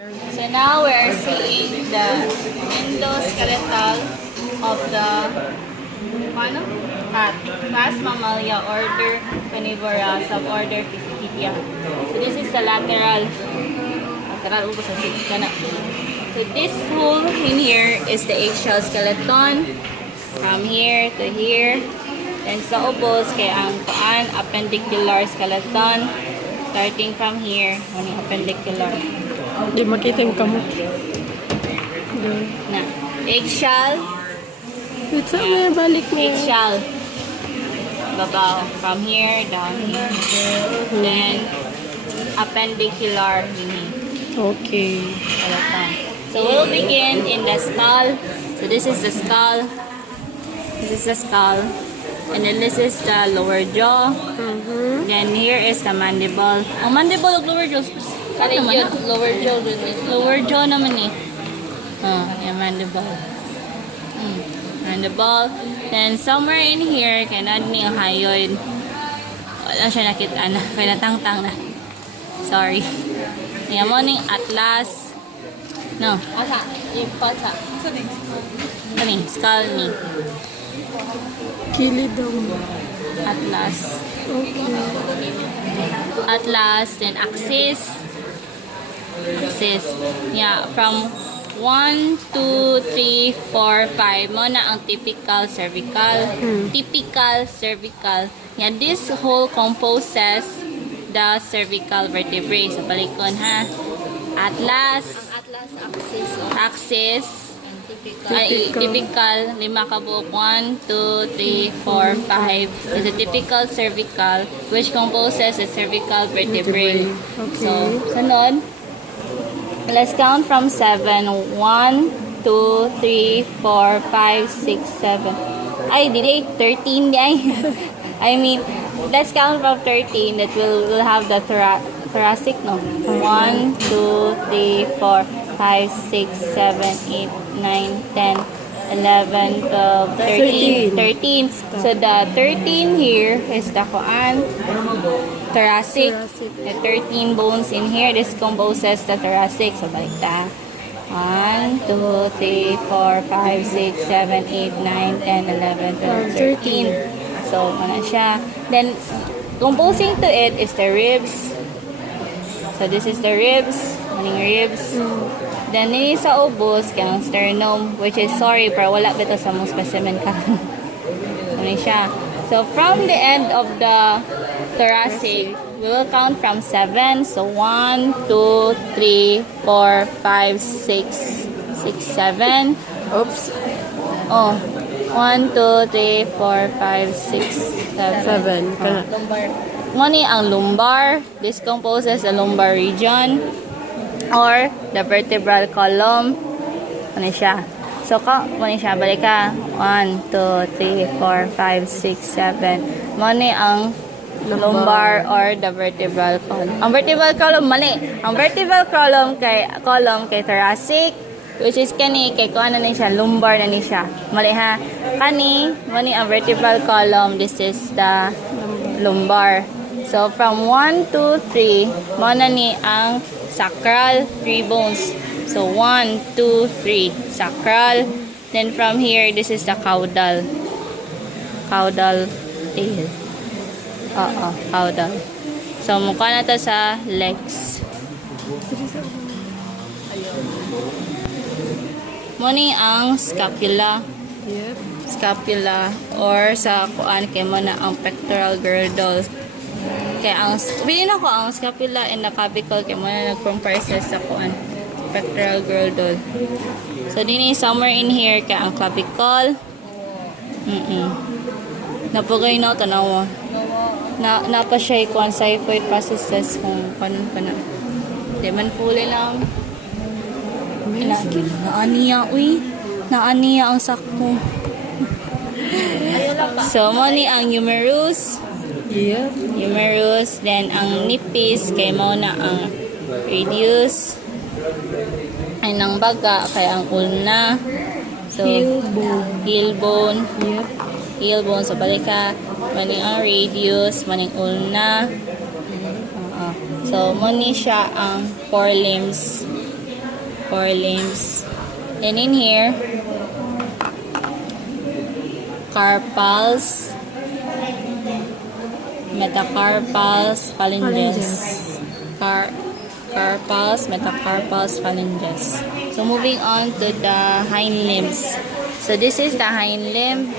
So now we are seeing the endoskeletal of the cat, class Mammalia, order Carnivora, suborder Piscidia. So this is the lateral So this hole in here is the eggshell skeleton from here to here. Then sa ubos kay ang appendicular skeleton starting from here, yung appendicular. Hindi makita yung kamot. Na eggshell, It's may balik mo. eggshell, babaw from here down here. Then appendicular yun. Okay. Skeleton. So we'll begin in the skull. So this is the skull. This is the skull. And then this is the lower jaw. Then here is the mandible. Ang mandible ug lower jaw. Kaya yun, lower jaw dun eh. Lower jaw naman eh. Yung mandible. Mandible. Then somewhere in here, kaya na din yung hyoid. Wala siya nakita na. Kaya natangtang na. Sorry. Yan mo ning atlas. No. Asa? Yung pata. Ano yung skull ni? Kilid daw mo. Atlas. Okay. Atlas, then axis. Axis. Yeah, from 1, 2, 3, 4, 5. Mo na ang typical cervical. Typical cervical. Yeah, this whole composes the cervical vertebrae. So, balikon ha. Atlas. Atlas axis Axis. Typical. Typical. 5 kabuok. 1, 2, 3, 4, 5. Is a typical cervical which composes the cervical vertebrae. Okay. So, sunod. Let's count from 7. 1, 2, 3, 4, 5, 6, 7. Ay, dili. 13 ay. I mean, let's count from 13 that we'll have the thoracic, no? 1, 2, 3, 4, 5, 6, 7, 8, 9, 10, 11, 12, 13. So the 13 here is the thoracic. The 13 bones in here, this composes the thoracic. So balik ta. 1, 2, 3, 4, 5, 6, 7, 8, 9, 10, 11, 12, 13. So, ano siya. Then, composing to it is the ribs. So, this is the ribs. Maning ribs. Then, nini sa ubos, kaya ang sternum, which is, sorry, pero wala bito sa mong specimen ka. Ano siya. So, from the end of the thoracic, we will count from 7. So, 1, 2, 3, 4, 5, 6, 7. Oops. Oh, 1, 2, 3, 4, 5, 6, 7. 7. Kana. Lumbar. Muni ang lumbar. This composes the lumbar region or the vertebral column. Ano siya? So, muni siya. Balik ka. 1, 2, 3, 4, 5, 6, 7. Muni ang lumbar or the vertebral column. Ang vertebral column, mali. Ang vertebral column kay thoracic, which is kani kay kung ano na siya, lumbar na ni siya. Mali ha. Kani, mani ang vertebral column, this is the lumbar. So from 1, 2, 3, mo na ni ang sacral, 3 bones. So 1, 2, 3, sacral. Then from here, this is the caudal. Caudal tail. Caudal. So mukha na to sa legs. Muni ang scapula. Yep. Scapula or sa kuan kay mo na ang pectoral girdle. Kay ang bilin ako ang scapula and the clavicle kay mo na nag-comprises sa kuan pectoral girdle. So dinhi somewhere in here kay ang clavicle. Napagay na tanaw. Na pa siya kuan xiphoid processes kung kanon pa na. Di man fully lang. Naaniya, uy. Naaniya ang sakmo. So, mo ni ang humerus. Yeah. Humerus. Then, ang nipis, kay mo na ang radius. Ay, nang baga, kay ang ulna. So, heel bone. Yep. Heel bone. So, balik ka. Maning ang radius. Maning ulna. So, mo ni siya ang forelimbs. forelimbs. Then in here, carpals, metacarpals, phalanges. Carpals, metacarpals, phalanges. So moving on to the hind limbs. So this is the hind limb.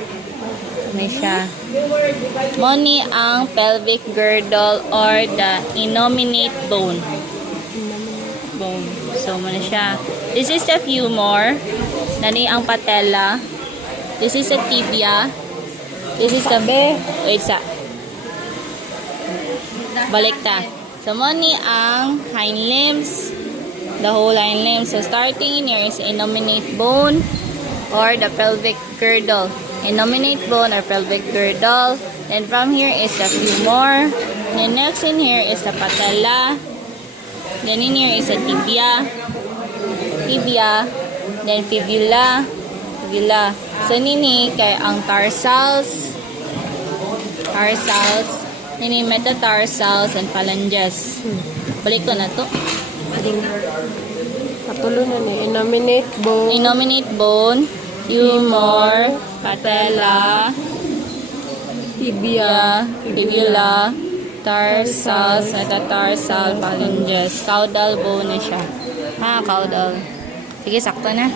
May siya. Moni ang pelvic girdle or the innominate bone. So muna siya. This is the femur. Nani ang patella. This is the tibia. This is the wait sa. Balik ta. So moni ang hind limbs. The whole hind limbs. So starting in here is innominate bone or the pelvic girdle. Innominate bone or pelvic girdle. Then from here is the femur. Then next in here is the patella. Then in here is the tibia. Then fibula. So nini kay ang tarsals. Nini metatarsals and phalanges. Balik ko na to. Patuloy na ni. Innominate bone, femur, patella, Tibia. fibula, tarsals, metatarsal, phalanges. Caudal bone na siya. Caudal. Sige, sakto na.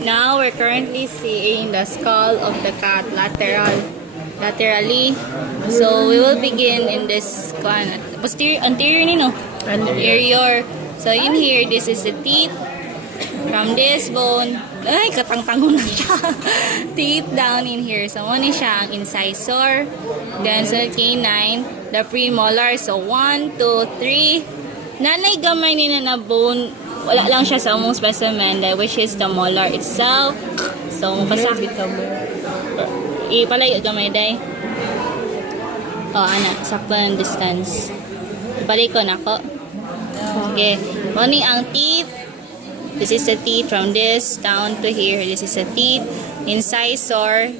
Now, we're currently seeing the skull of the cat laterally. So, we will begin in this anterior ni no? Anterior. So, in here, this is the teeth. From this bone, ay, katang-tango na siya. Teeth down in here. So, muna siya ang incisor. Then, sa canine, the premolar. So, 1, 2, 3. Nanay gamay nila na bone. Wala lang siya sa among specimen, which is the molar itself. So, pasak. Ipalayo gamay, day. Sakto ng distance. Balik ko na ko. Okay. Muna ang teeth. This is the teeth from this down to here. This is the teeth. Incisor.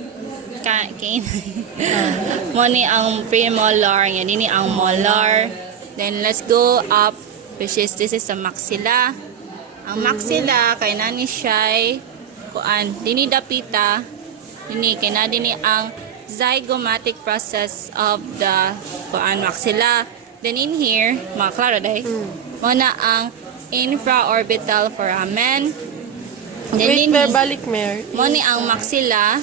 Muna ang premolar. Yan ini ang molar. Then let's go up, which is this is the maxilla. Ang maxilla kay nani siya'y dinidapita. Kay na dini ang zygomatic process of the maxilla. Then in here, mga klaro dahi. Muna ang infraorbital foramen. Wait, balik, Mer. Muna ang maxilla.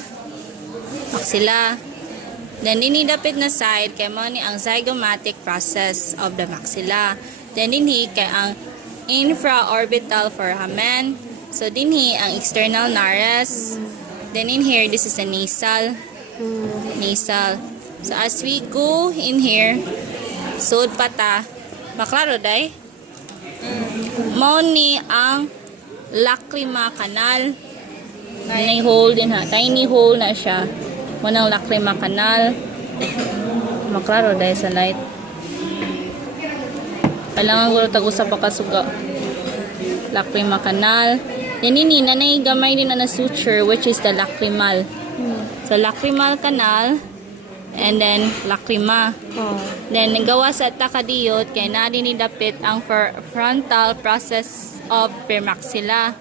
Then dinidapit na side kay muna ang zygomatic process of the maxilla. Then dinhi kay ang infraorbital foramen. So dinhi ang external nares. Then in here, this is the nasal. So as we go in here, sud pata, maklaro day. Moni ang lacrima canal. May hole din ha. Tiny hole na siya. Muna ang lacrima canal. Maklaro day sa light. Kailangan ko tag-usap pa kasuga. Lacrima canal. Then ini nanay gamay din na suture, which is the lacrimal. So lacrimal canal and then lacrima. Then gawa sa takadiyot kay na dinidapit ang frontal process of premaxilla.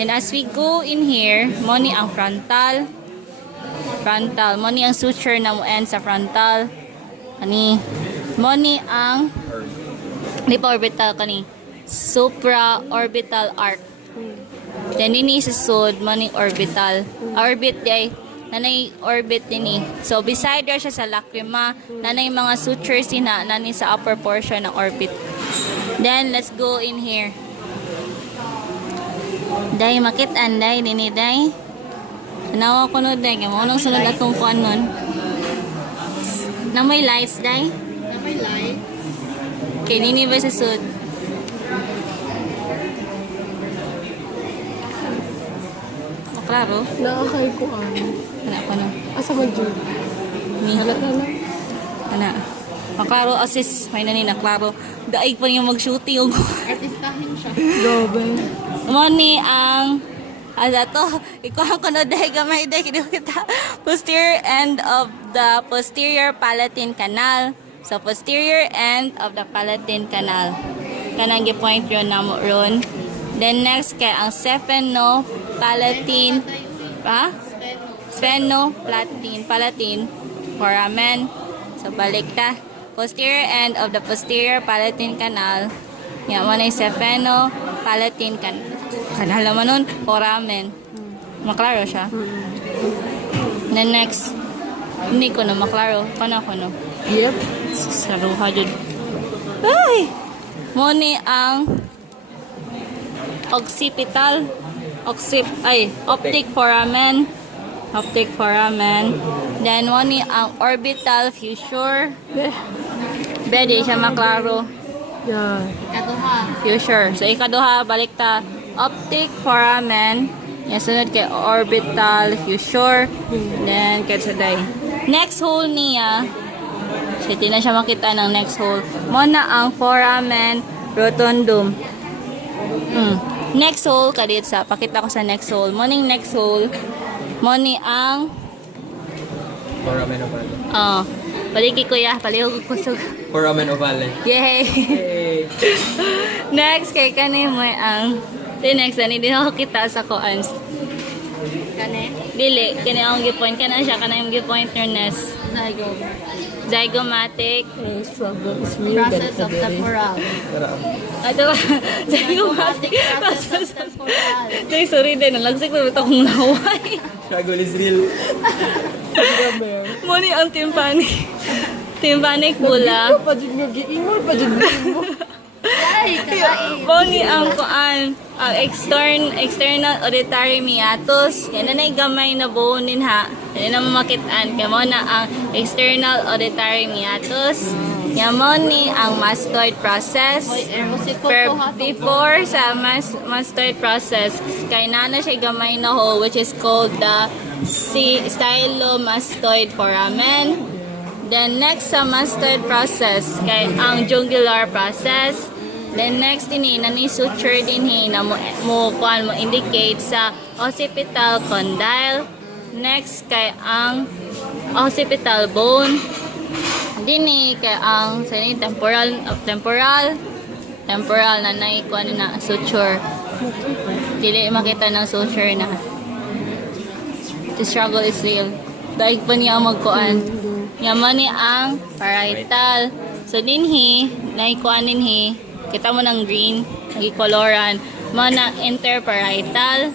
Then as we go in here, moni ang frontal. Moni ang suture na mo end sa frontal. Moni ang orbital kani. Supraorbital arc. Then ini susod mani orbital. Orbit day. Nanay orbit din So beside siya sa lacrima, nanay mga sutures nani sa upper portion ng orbit. Then let's go in here. Day makitaan day dini day. Nawa ko no day kay mo nang sunod atong kuan nun. Na may lights day. Na may light. Kay nini ba sa sud? Klaro? Naakay ko Ana pa na. Asa mag-jud? Ni Halat na. Ana. Maklaro assist may nani na klaro. Daig pa niya mag-shooting og Artistahin siya. Grabe. Moni ang to, ikuha ko na dahil gamay dahil kita posterior end of the posterior palatine canal. So posterior end of the palatine canal. kanang gi-point yun na mo ron. Then next kay ang sphenopalatine, Sphenopalatine foramen. So balik ta. Posterior end of the posterior palatine canal. Yan mo na yung sphenopalatine canal naman nun, foramen. Maklaro siya. Then next, hindi ko na maklaro. Kano ko no? Yep. Saruha dyan. Ay! Mo ni ang occipital optic foramen. Optic foramen. Then mo ni ang orbital fissure. Pwede siya maklaro. Yeah. Fissure. So ikaduha balik ta. Optic foramen. Yan sunod kay orbital fissure. Then katsaday. Next hole niya. So hindi na siya makita ng next hole. Mo na ang foramen rotundum. Next hole kadit sa pakita ko sa next hole. Morning next hole. Moni ang Foramen ovale. paliki kuya, palihog kusog. Foramen ovale. Yay! Yay! Next kay kani mo ang next ani din ako kita sa koan. Kani? Dili, kani ang gi-point kana siya kana yung gi-point your nest. Zygomatic Struggle is real. Process of temporal. ato zygomatic Process of temporal. Ay, sorry din, nalagsik na ito akong laway. Struggle is real. Moni ang timpanic. Timpanic pula. Pa dyan nga giingol pa dyan mo. Ay, kakain. Moni ang kuan, ang external auditory meatus. Yan na gamay na buonin ha. Yan na mamakitaan. Kaya mo na ang external auditory meatus. Yan mo ni ang mastoid process. Before sa mastoid process, kaya na siya gamay na hole which is called the stylomastoid foramen. Then next sa mastoid process, kay ang jugular process. Then next din ni suture din na mo indicate sa occipital condyle. Next kay ang occipital bone. Dini kay ang sa temporal na naikuan na suture. Dili makita ng suture na. The struggle is real. Daig pa niya magkuan. Yaman ni ang parietal. So dinhi naikuan dinhi. Kita mo ng green, nagikoloran. Mo ng interparietal.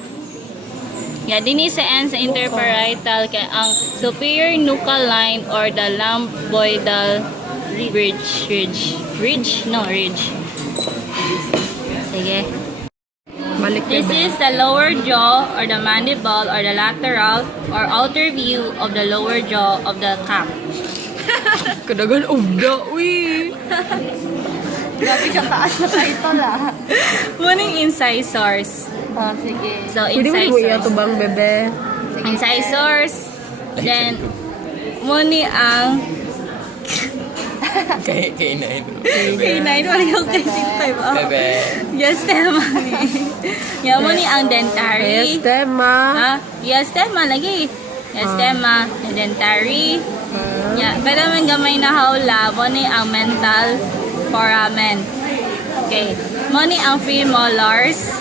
Yeah, dini sa end sa interparietal kay ang superior nuchal line or the lambdoidal ridge. Sige. Balik This is the lower jaw or the mandible or the lateral or outer view of the lower jaw of the cat. Kadagan of the uy. Grabe ka taas na title ah. Muning incisors. Sige. So Pwede mo ibo iya to incisors. bang bebe? Incisors. Then muni ang K9. K9 wala yung K5. Bebe. Yes, tema ni. Yan muni ang dentary. Yes, tema. Yes, tema lagi. Yes, tema. Dentary. Yeah, pero man gamay na hawla, muni ang mental foramen. Okay. Muni ang premolars.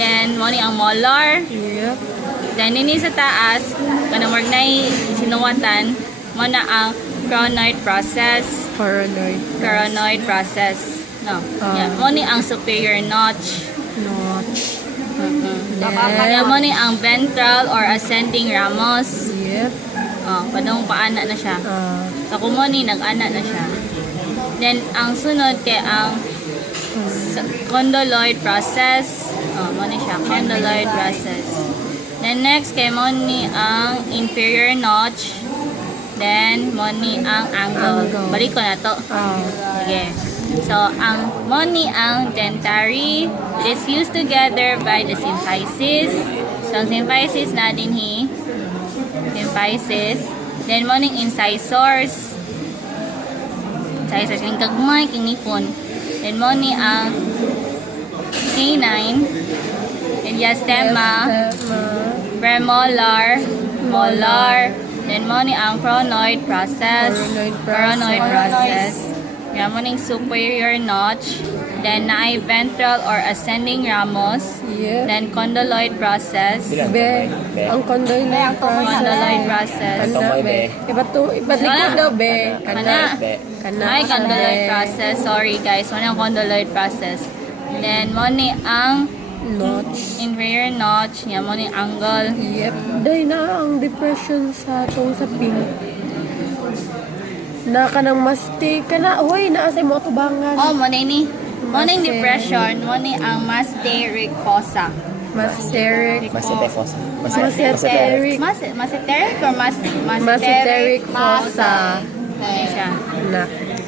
Then, muni ang molar. Yep. Then, nini sa taas, kanamorg na sinuwatan, muna ang coronary process. Coronoid process. No. Yeah. Muni ang superior notch. Notch. Then, muni ang ventral or ascending ramos. Yep. Padong paana na siya. So, kung muni, nag-ana na siya. Then, ang sunod kay ang condyloid process. Muni siya, condyloid process. Then, next kay muni ang inferior notch. Then, muni ang angle. Balik ko na to. Sige. So, ang muni ang dentary. It is fused together by the symphysis. So, ang symphysis na din symphysis. Then, muni incisors. Incisors. Yung kagmay, kinipon. Then, muni ang K9. Then, diastema. Premolar. Molar. Then, muni ang coronoid process. Coronoid process. Yan mo ning superior notch. Then naay ventral or ascending ramos. Yep. Then condyloid process. Be. Ang condyloid Condyloid process. process. Kana be. Ibalikod daw be. Kana. Kana. Ay, condyloid be. process. Sorry guys, mo ang condyloid process. Then mo ni ang Notch. inferior notch. Yan mo ni angle. Yep. Day na ang depression sa atong sa pin. Na ka nang masti ka na. Uy, naasay mo atubangan. Oh, mo ni. Mo ning Master. depression, mo ni ang masteric fossa. Masteric. Masete fosa. Masteric. Masteric or Masteric fossa. Ano siya? Na.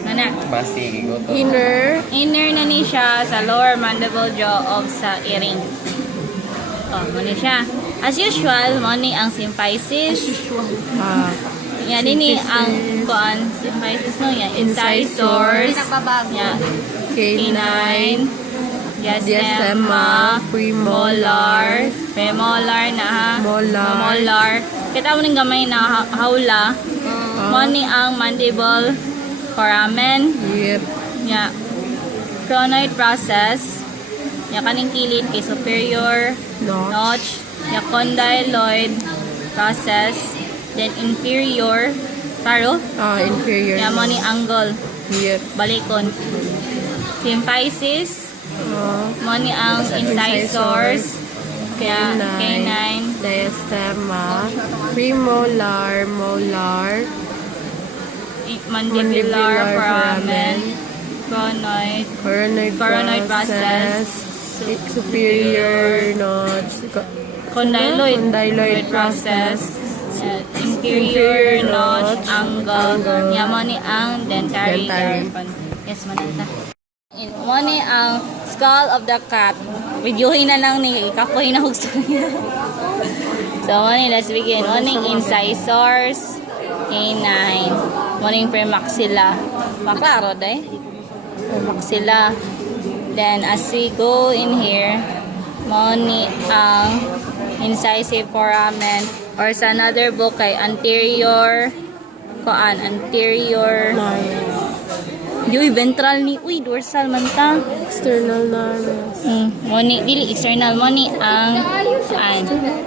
Nana. Masi gigoto. Inner. Inner na ni siya sa lower mandible jaw of sa earring. Oh, mo ni siya. As usual, mo ni ang symphysis. Ah. Yan din ni ang kuan symphysis no yan. Incisors. Pinagbabago. Yan. K9. Diastema, premolar, premolar na ha. Molar. Molar. Kita mo ning gamay na hawla. Mo ni ang mandible foramen. Yep. Ya. Cronoid process. Ya kaning kilid kay superior Notch. notch. Ya condyloid process. Then inferior taro. Inferior. Ya mo ni angle. Yep. Balikon. Symphysis. Mo ni ang incisors. Kaya K9. K9. Diastema. Premolar. Molar. Mandibular foramen. Cronoid. Coronoid process. Superior notch. Condyloid. Condyloid process. Inferior notch angle. Angle. Yan mo ni ang dentary. Dentary. Yes, manita. Mo ni ang skull of the cat. Videohin na lang ni ikapoy na gusto niya. So, mo ni, let's begin. Mo ni incisors. K9. Mo ni premaxilla. Maklaro, day? Premaxilla. Then, as we go in here, mo ni ang incisive foramen or sa another book kay anterior Uy, ventral ni. Uy, dorsal man ta. External nares. Moni, dili external. Moni ang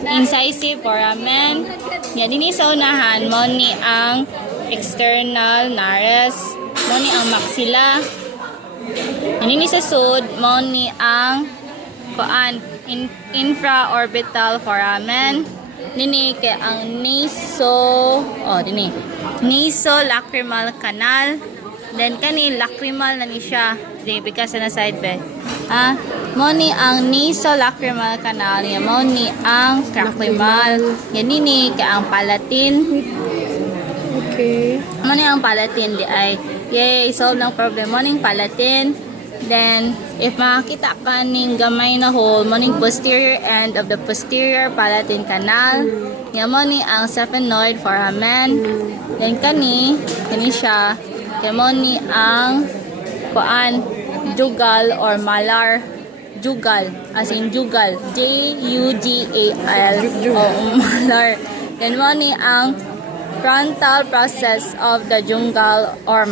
incisive foramen. Yan, dini sa unahan. Moni ang external nares. Moni ang maxilla. Yan, dini sa sud. Moni ang infraorbital foramen. Dini kay ang nasolacrimal canal. Then kani lacrimal na ni siya. Di because na side bed. Mo ni ang nasolacrimal canal, yan mo ni ang lacrimal. Yan ni kay ang palatin. Okay. Mo ni ang palatin di ay yay solve ng problem mo ning palatin. Then if makita ka ning gamay na hole mo ning posterior end of the posterior palatine canal. Yan mo ni ang sphenoid foramen. Then kani siya. Yan mo ni ang jugal or malar. Jugal, as in jugal. Jugal. Malar. Yan mo ni ang frontal process of the jungal or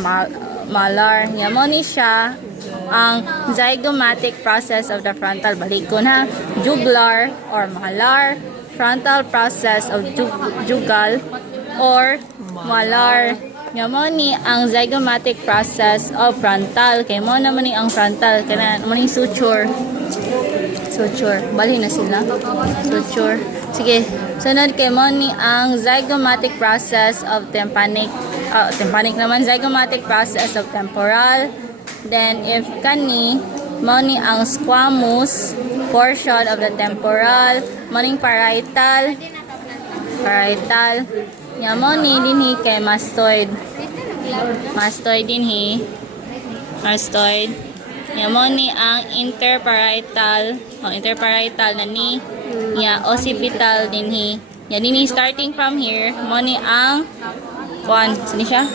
malar. Yan mo ni siya ang zygomatic process of the frontal. Balik ko na. Jugular or malar. Frontal process of jugal or malar. Nga mo ni ang zygomatic process of frontal. Kay mo naman ni ang frontal. Kaya mo ni suture. Bali na sila. Suture. Sige. Sunod kay mo ni ang zygomatic process of tympanic. Tympanic naman. Zygomatic process of temporal. Then if kani, mo ni ang squamous portion of the temporal. Mo ning parietal. Nga mo ni dinhi kay mastoid. Mastoid dinhi. Nga mo ni ang interparietal. Interparietal na ni. Nga occipital dinhi. Nga dinhi starting from here. Mo ni ang sini siya?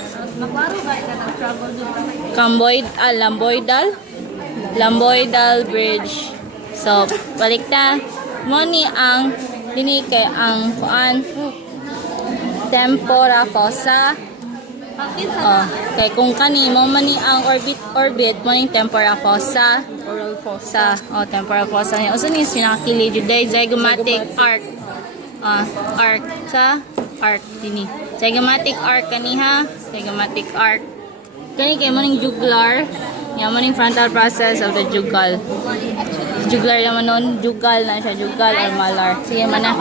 Lamboidal bridge. So, balik ta. Mo ni ang dinhi kay ang tempora fossa. Oh, kay kung kani mo man ni ang orbit mo ning tempora fossa. Oral fossa. Temporal fossa niya. Usa ni pinakakili jud day zygomatic arc. Arc sa arc dini. Zygomatic arc kaniha, zygomatic arc. Kani kay mo ning jugular, nya mo ning frontal process of the jugal. Jugular naman nun, jugal na siya, jugal or malar. Sige man na.